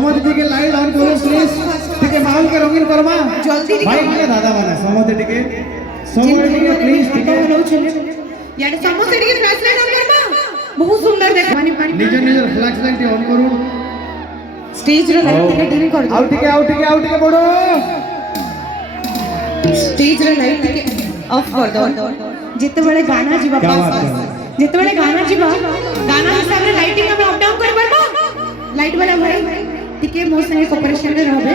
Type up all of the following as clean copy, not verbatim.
समझ टिके light on करो प्लीज टिके माहौल के रंगीन करमा जल्दी भाई माने दादा माने समझ टिके प्लीज टिके यार समोसे टिके फ्लैश लाइट ऑन करबा बहुत सुंदर देख पानी पानी निज फ्लैश लाइट ऑन करू स्टेज रो लाइट टिके डिम कर दो आउ टिके बड़ो स्टेज रो लाइट टिके ऑफ कर दो जिते बड़े गाना जीवा पास जिते बड़े गाना जीवा गाना हिसाब रे लाइटिंग हम अप डाउन कर परबा लाइट वाला भाई टिके मो संगे कोऑपरेशन रे रहबे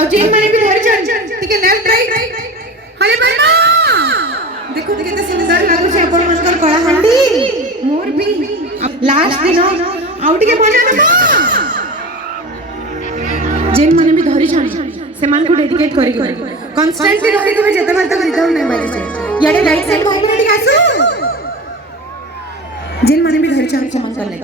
और जे माने भी धरि चल टिके लेफ्ट राइट हरे बाबा देखो टिके त सुंदर लागु छै अपन मनकर कळा हंडी मोर भी लास्ट दिन आउ टिके मजा दबा जेन माने भी धरि छन से मान को डेडिकेट करी कांस्टेंटली रही तबे जते बार तक रिटर्न नहीं बाजे छै याडे राइट साइड भाई ने टिके आसो जेन माने भी धरि छन समान कर ले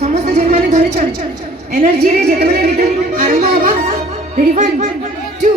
समस्त जेन माने धरि चल एनर्जी रे जेते माने रिटर्न आरंभ होबा रेडी 1 2